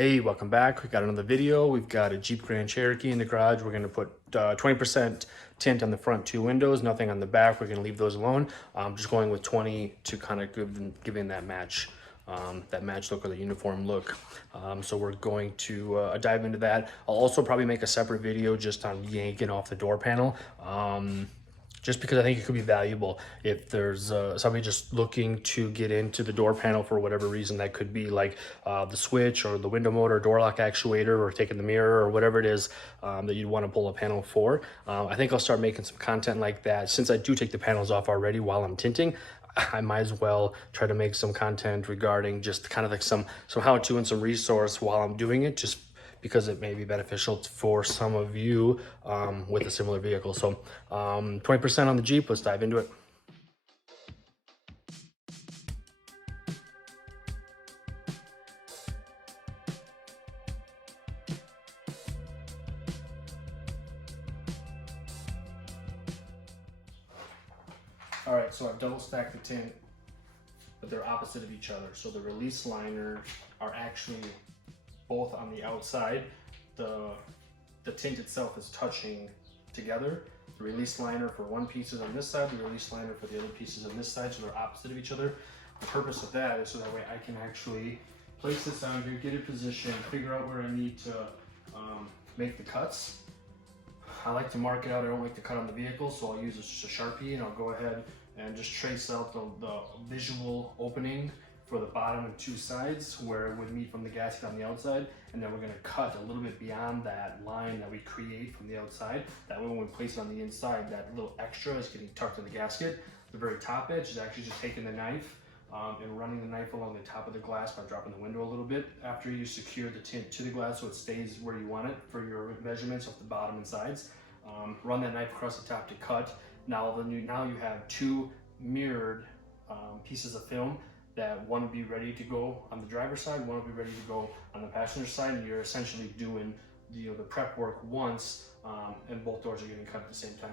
Hey, welcome back. We got another video. We've got a Jeep Grand Cherokee in the garage. We're going to put 20% tint on the front two windows, nothing on the back. We're going to leave those alone. Just going with 20 to kind of giving that match look or the uniform look. So we're going to dive into that. I'll also probably make a separate video just on yanking off the door panel. Just because I think it could be valuable if there's somebody just looking to get into the door panel for whatever reason. That could be like the switch or the window motor, door lock actuator, or taking the mirror or whatever it is that you'd want to pull a panel for. I think I'll start making some content like that. Since I do take the panels off already while I'm tinting, I might as well try to make some content regarding just kind of like some how-to and some resource while I'm doing it, just because it may be beneficial for some of you with a similar vehicle. So 20% on the Jeep, let's dive into it. All right, so I've double stacked the tint, but they're opposite of each other. So the release liners are actually both on the outside. The tint itself is touching together. The release liner for one piece is on this side, the release liner for the other piece is on this side, so they're opposite of each other. The purpose of that is so that way I can actually place this on here, get it positioned, figure out where I need to make the cuts. I like to mark it out. I don't like to cut on the vehicle, so I'll use just a Sharpie and I'll go ahead and just trace out the visual opening for the bottom and two sides where it would meet from the gasket on the outside, and then we're going to cut a little bit beyond that line that we create from the outside. That way when we place it on the inside, that little extra is getting tucked in the gasket. The very top edge is actually just taking the knife and running the knife along the top of the glass by dropping the window a little bit after you secure the tint to the glass so it stays where you want it for your measurements of the bottom and sides. Run that knife across the top to cut. Now you have two mirrored pieces of film that one would be ready to go on the driver's side, one would be ready to go on the passenger side, and you're essentially doing the prep work once, and both doors are getting cut at the same time.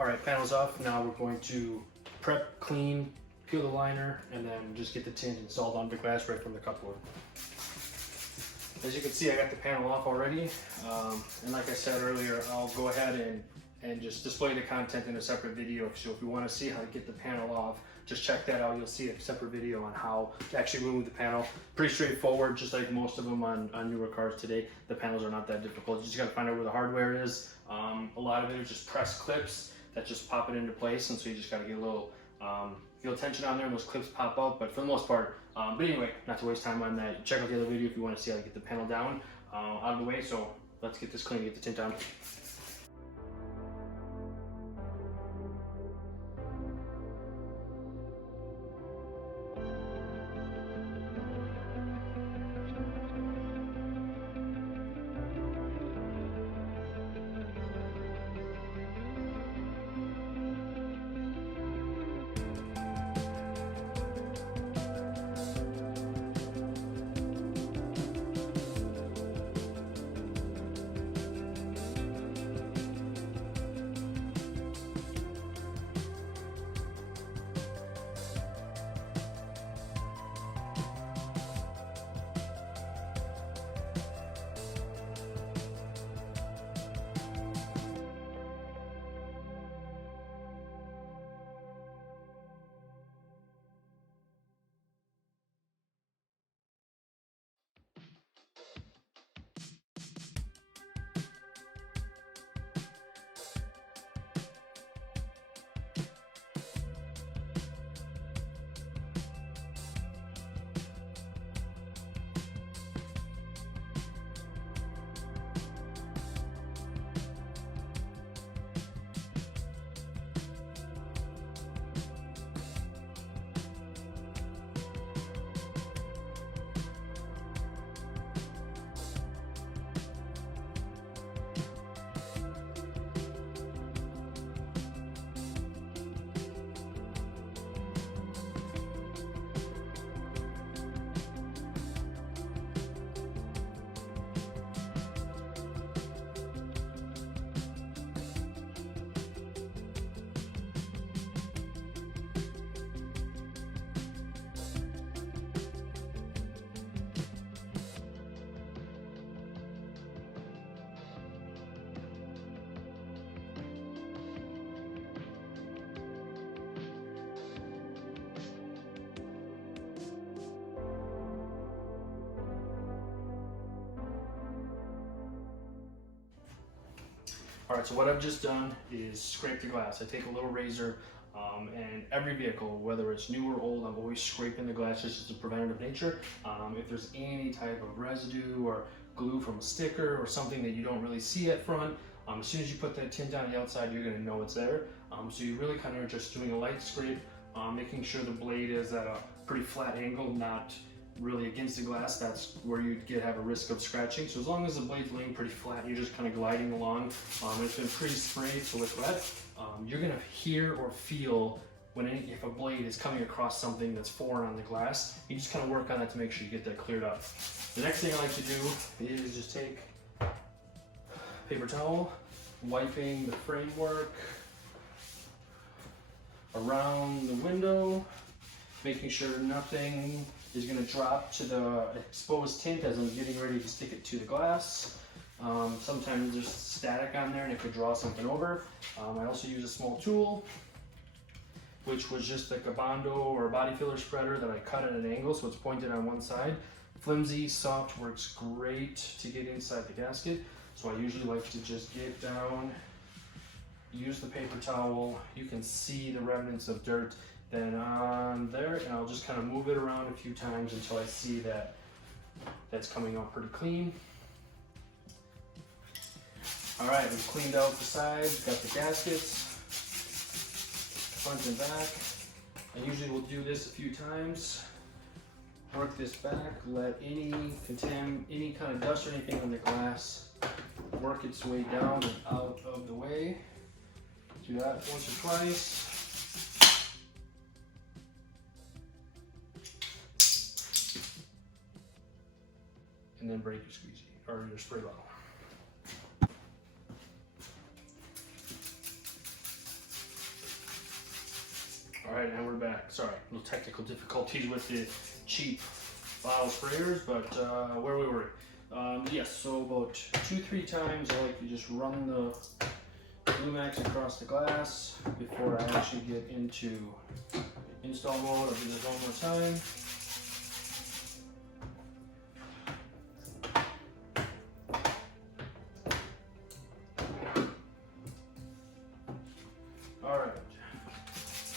All right, panels off. Now we're going to prep, clean, peel the liner, and then just get the tint installed onto the glass right from the cupboard. As you can see, I got the panel off already. And like I said earlier, I'll go ahead and just display the content in a separate video. So if you want to see how to get the panel off, just check that out. You'll see a separate video on how to actually remove the panel. Pretty straightforward, just like most of them on newer cars today. The panels are not that difficult. You just got to find out where the hardware is. A lot of it is just press clips that just pop it into place, and so you just got to get a little feel tension on there and those clips pop out, but for the most part, but anyway, not to waste time on that, check out the other video if you want to see how to get the panel down out of the way. So let's get this clean, get the tint on. All right, so what I've just done is scrape the glass. I take a little razor, and every vehicle, whether it's new or old, I'm always scraping the glass just as a preventative nature. If there's any type of residue or glue from a sticker or something that you don't really see at front, as soon as you put that tint on the outside, you're gonna know it's there. So you really kind of are just doing a light scrape, making sure the blade is at a pretty flat angle, not really against the glass. That's where you'd have a risk of scratching. So as long as the blade's laying pretty flat, you're just kind of gliding along. It's been pre-sprayed, so it's wet. You're gonna hear or feel if a blade is coming across something that's foreign on the glass. You just kind of work on that to make sure you get that cleared up. The next thing I like to do is just take paper towel, wiping the framework around the window, making sure nothing is going to drop to the exposed tint as I'm getting ready to stick it to the glass. Sometimes there's static on there and it could draw something over. I also use a small tool, which was just like a Bondo or a body filler spreader that I cut at an angle so it's pointed on one side. Flimsy, soft, works great to get inside the gasket. So I usually like to just get down, use the paper towel. You can see the remnants of dirt then on there, and I'll just kind of move it around a few times until I see that that's coming out pretty clean. All right, we've cleaned out the sides, got the gaskets, front and back. I usually will do this a few times. Work this back, let any kind of dust or anything on the glass work its way down and out of the way. Do that once or twice. And then break your squeegee or your spray bottle. All right, now we're back. Sorry, a little technical difficulties with the cheap bottle sprayers, but where we were. Yes, so about 2-3 times I like to just run the Glue Max across the glass before I actually get into install mode. I'll do this one more time. Alright,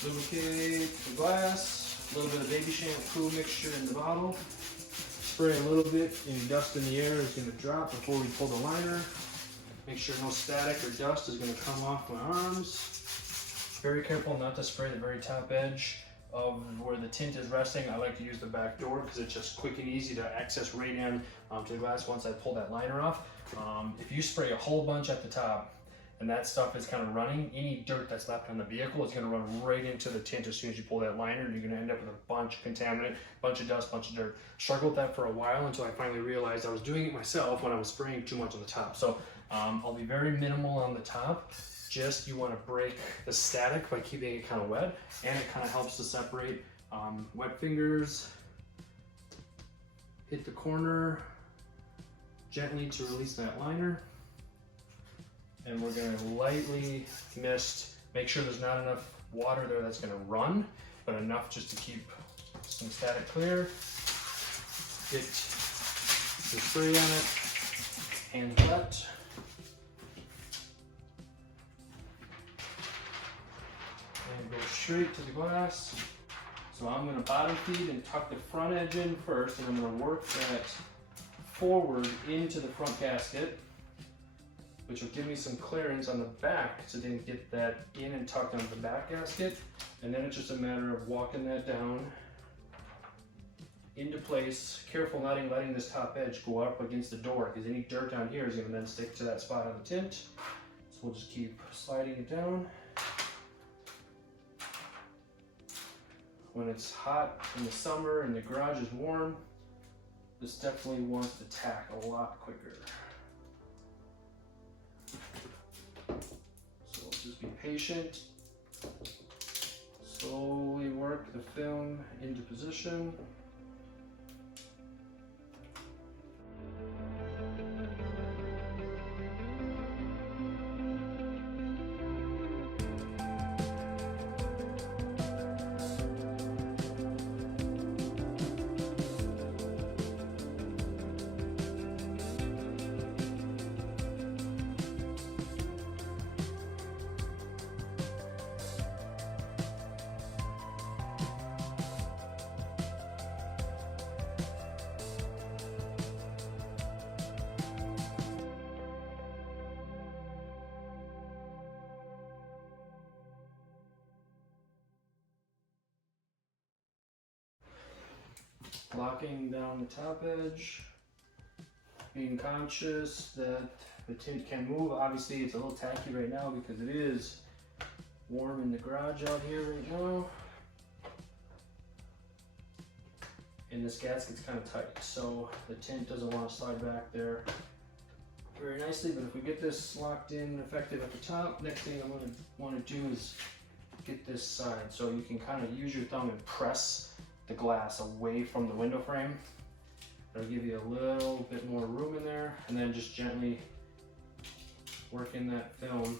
lubricate the glass, a little bit of baby shampoo mixture in the bottle. Spray a little bit, any dust in the air is going to drop before we pull the liner. Make sure no static or dust is going to come off my arms. Very careful not to spray the very top edge of where the tint is resting. I like to use the back door because it's just quick and easy to access right in to the glass once I pull that liner off. If you spray a whole bunch at the top and that stuff is kind of running, any dirt that's left on the vehicle is going to run right into the tint as soon as you pull that liner, and you're going to end up with a bunch of contaminant, bunch of dust, bunch of dirt. Struggled with that for a while until I finally realized I was doing it myself when I was spraying too much on the top. So I'll be very minimal on the top. Just you want to break the static by keeping it kind of wet, and it kind of helps to separate wet fingers. Hit the corner gently to release that liner. And we're going to lightly mist, make sure there's not enough water there that's going to run, but enough just to keep some static clear. Get the spray on it, hands wet. And go straight to the glass. So I'm going to bottom feed and tuck the front edge in first, and I'm going to work that forward into the front gasket, which will give me some clearance on the back to then get that in and tucked onto the back gasket. And then it's just a matter of walking that down into place. Careful not letting this top edge go up against the door, because any dirt down here is going to then stick to that spot on the tint. So we'll just keep sliding it down. When it's hot in the summer and the garage is warm, this definitely wants to tack a lot quicker. So just be patient. Slowly work the film into position. Locking down the top edge, being conscious that the tint can move. Obviously it's a little tacky right now because it is warm in the garage out here right now. And this gasket's kind of tight, so the tint doesn't want to slide back there very nicely. But if we get this locked in effective at the top, next thing I'm going to want to do is get this side. So you can kind of use your thumb and press the glass away from the window frame. That'll give you a little bit more room in there, and then just gently work in that film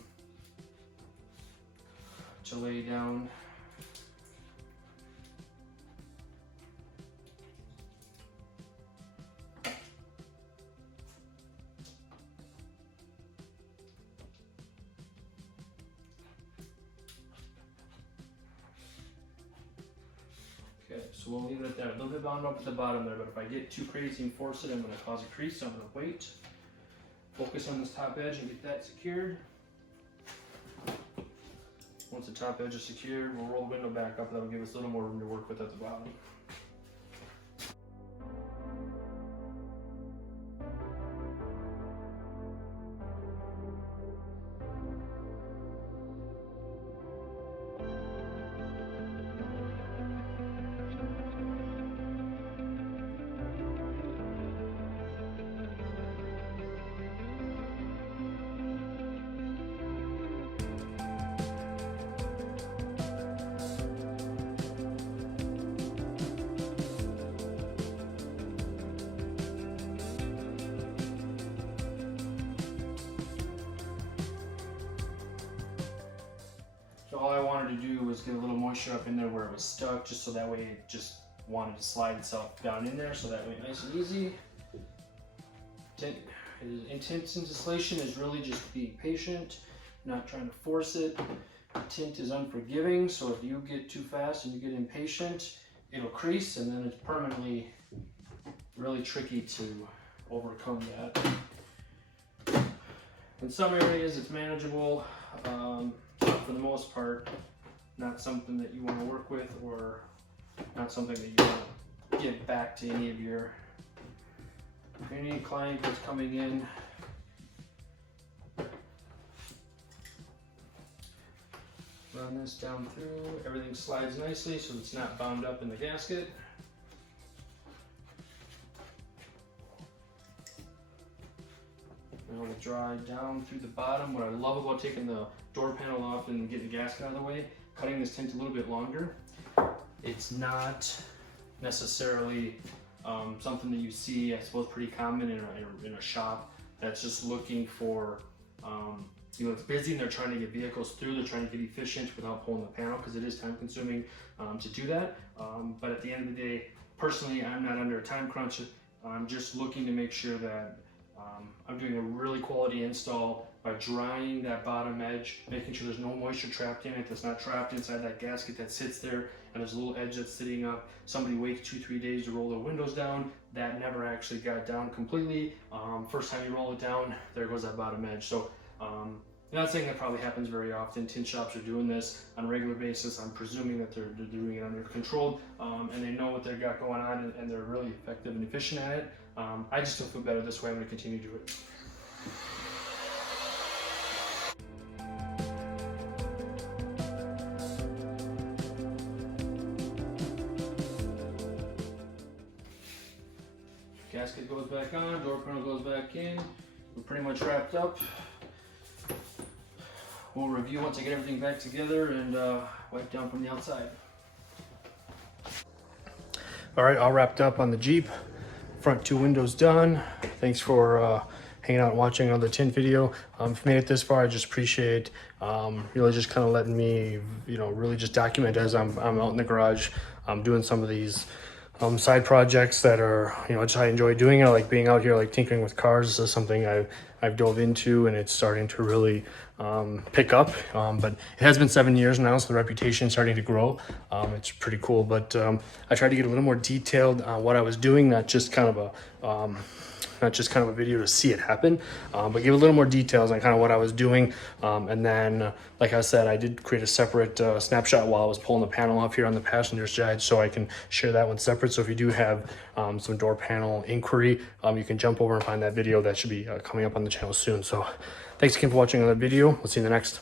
to lay down. Okay, so we'll leave it at that. A little bit bound up at the bottom there, but if I get too crazy and force it, I'm going to cause a crease, so I'm going to wait. Focus on this top edge and get that secured. Once the top edge is secured, we'll roll the window back up. That'll give us a little more room to work with at the bottom. So all I wanted to do was get a little moisture up in there where it was stuck, just so that way it just wanted to slide itself down in there, so that way nice and easy. Tint installation is really just being patient, not trying to force it. Tint is unforgiving, so if you get too fast and you get impatient, it'll crease, and then it's permanently really tricky to overcome that. In some areas it's manageable. For the most part, not something that you want to work with, or not something that you want to give back to any client that's coming in. Run this down through, everything slides nicely so it's not bound up in the gasket. And it'll dry down through the bottom. What I love about taking the door panel off and getting the gasket out of the way, cutting this tint a little bit longer, it's not necessarily something that you see, I suppose, pretty common in a shop that's just looking for, you know, it's busy and they're trying to get vehicles through, they're trying to get efficient without pulling the panel, because it is time consuming to do that. But at the end of the day, personally, I'm not under a time crunch. I'm just looking to make sure that I'm doing a really quality install by drying that bottom edge, making sure there's no moisture trapped in it, that's not trapped inside that gasket that sits there, and there's a little edge that's sitting up. Somebody waits 2-3 days to roll their windows down, that never actually got down completely. First time you roll it down, there goes that bottom edge. So I'm not saying that probably happens very often. Tint shops are doing this on a regular basis. I'm presuming that they're doing it under control, and they know what they've got going on, and they're really effective and efficient at it. I just don't feel better this way. I'm going to continue to do it. Gasket goes back on, door panel goes back in. We're pretty much wrapped up. We'll review once I get everything back together and wipe down from the outside. All right, all wrapped up on the Jeep. Front two windows done. Thanks for hanging out and watching another tint video. If you made it this far, I just appreciate really just kind of letting me, you know, really just document as I'm out in the garage. I'm doing some of these side projects that are, you know, just I enjoy doing. I like being out here, like tinkering with cars. This is something I've dove into, and it's starting to really pick up. But it has been 7 years now, so the reputation is starting to grow. It's pretty cool, but I tried to get a little more detailed on what I was doing, not just kind of a not just kind of a video to see it happen, but give a little more details on kind of what I was doing. And then, like I said, I did create a separate snapshot while I was pulling the panel off here on the passenger side, so I can share that one separate. So if you do have some door panel inquiry, you can jump over and find that video. That should be coming up on the channel soon. So thanks again for watching another video. We'll see you in the next.